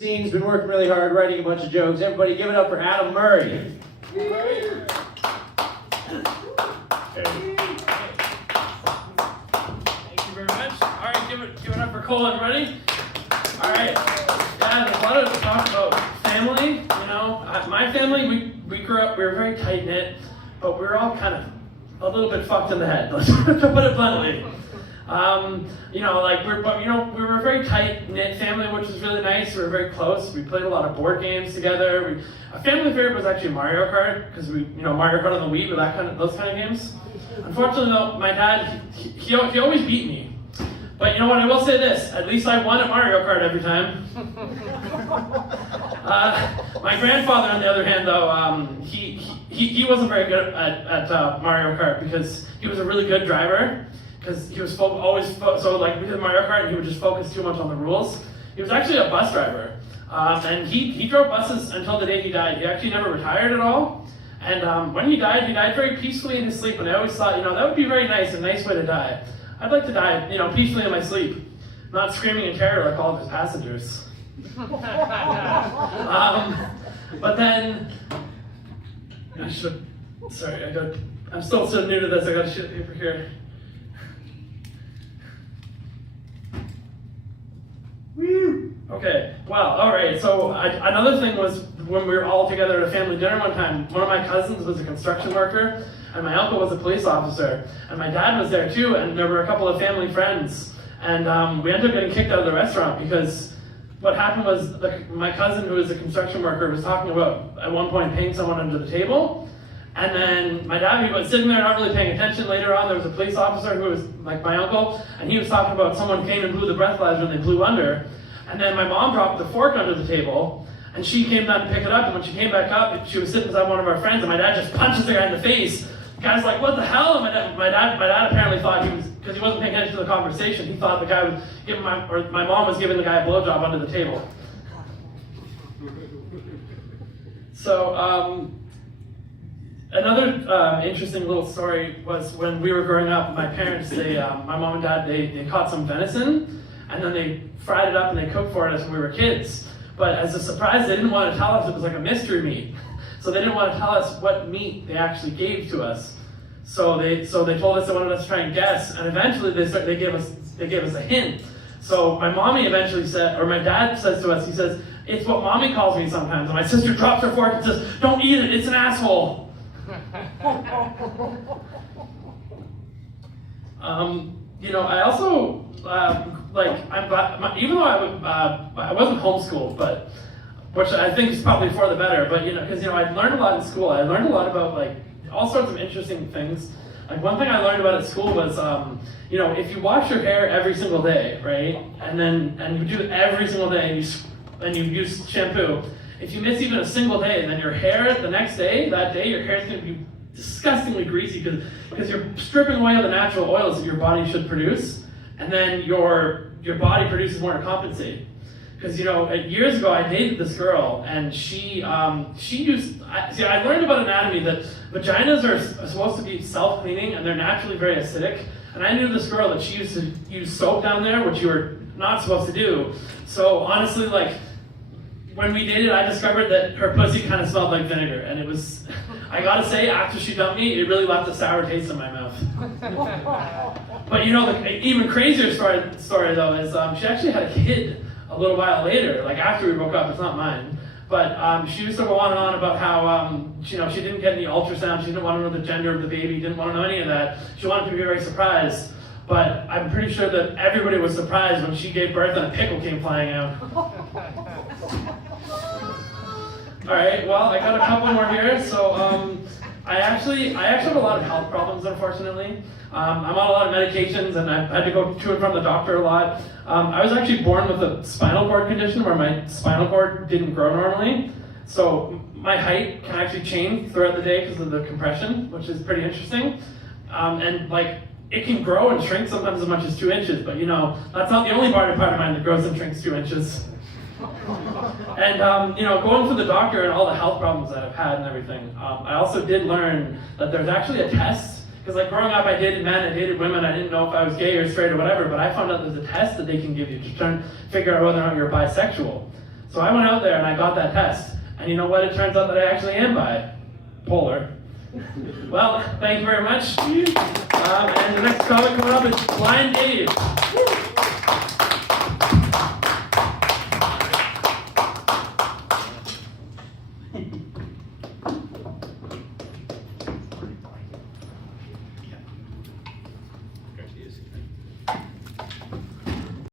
He's been working really hard, writing a bunch of jokes. Everybody give it up for Adam Murray. Hey. Thank you very much. All right, give it up for Cole, everybody. All right. Yeah, there's a lot of talk about family. You know, my family, we grew up, we were very tight knit, but we were all kind of a little bit fucked in the head. Let's put it bluntly. You know, like we were a very tight knit family, which was really nice. We were very close. We played a lot of board games together. A family favorite was actually Mario Kart, because Mario Kart on the Wii, with those kind of games. Unfortunately, though, my dad he always beat me. But you know what? I will say this: at least I won at Mario Kart every time. My grandfather, on the other hand, though, he wasn't very good at Mario Kart because he was a really good driver. Because he was we did Mario Kart and he would just focus too much on the rules. He was actually a bus driver, and he drove buses until the day he died. He actually never retired at all, and when he died very peacefully in his sleep. And I always thought, that would be very nice, a nice way to die. I'd like to die, peacefully in my sleep, not screaming in terror like all of his passengers. But then, I'm still so new to this. I got a sheet of paper here. Okay, well, all right, so another thing was when we were all together at a family dinner one time, one of my cousins was a construction worker, and my uncle was a police officer, and my dad was there too, and there were a couple of family friends, and we ended up getting kicked out of the restaurant because what happened was my cousin, who was a construction worker, was talking about, at one point, paying someone under the table, and then my dad, he was sitting there not really paying attention. Later on, there was a police officer who was like my uncle, and he was talking about someone came and blew the breathalyzer and they blew under. And then my mom dropped the fork under the table, and she came down to pick it up, and when she came back up, she was sitting beside one of our friends, and my dad just punches the guy in the face. The guy's like, what the hell? And my dad apparently thought because he wasn't paying attention to the conversation, he thought the guy was giving my mom was giving the guy a blowjob under the table. So, another interesting little story was when we were growing up, my parents, my mom and dad, they caught some venison, and then they fried it up and they cooked for us when we were kids. But as a surprise, they didn't want to tell us it was like a mystery meat. So they didn't want to tell us what meat they actually gave to us. So they told us they wanted us to try and guess, and eventually they gave us a hint. So my mommy eventually said, or my dad says to us, he says, "It's what mommy calls me sometimes." And my sister drops her fork and says, "Don't eat it, it's an asshole." I also even though I wasn't homeschooled, but which I think is probably for the better. But because I learned a lot in school. I learned a lot about all sorts of interesting things. Like one thing I learned about at school was if you wash your hair every single day, right, and you do it every single day, and you use shampoo. If you miss even a single day, then your hair the next day, that day, your hair is going to be disgustingly greasy because you're stripping away all the natural oils that your body should produce, and then your body produces more to compensate. Because years ago I dated this girl, and she used. I learned about anatomy that vaginas are supposed to be self-cleaning and they're naturally very acidic. And I knew this girl that she used to use soap down there, which you were not supposed to do. So honestly, when we dated, I discovered that her pussy kind of smelled like vinegar, and it was. I gotta say, after she dumped me, it really left a sour taste in my mouth. But the even crazier story though is she actually had a kid a little while later, after we broke up. It's not mine, but she used to go on and on about how she didn't get any ultrasound, she didn't want to know the gender of the baby, didn't want to know any of that. She wanted to be very surprised, but I'm pretty sure that everybody was surprised when she gave birth and a pickle came flying out. All right, well, I got a couple more here. So I actually have a lot of health problems, unfortunately. I'm on a lot of medications, and I've had to go to and from the doctor a lot. I was actually born with a spinal cord condition where my spinal cord didn't grow normally. So my height can actually change throughout the day because of the compression, which is pretty interesting. And it can grow and shrink sometimes as much as 2 inches, but that's not the only part of mine that grows and shrinks 2 inches. And going to the doctor and all the health problems that I've had and everything, I also did learn that there's actually a test. Because growing up, I dated men, I dated women, I didn't know if I was gay or straight or whatever, but I found out there's a test that they can give you to figure out whether or not you're bisexual. So I went out there and I got that test. And you know what? It turns out that I actually am bipolar. Well, thank you very much. And the next comic coming up is Blind Dave.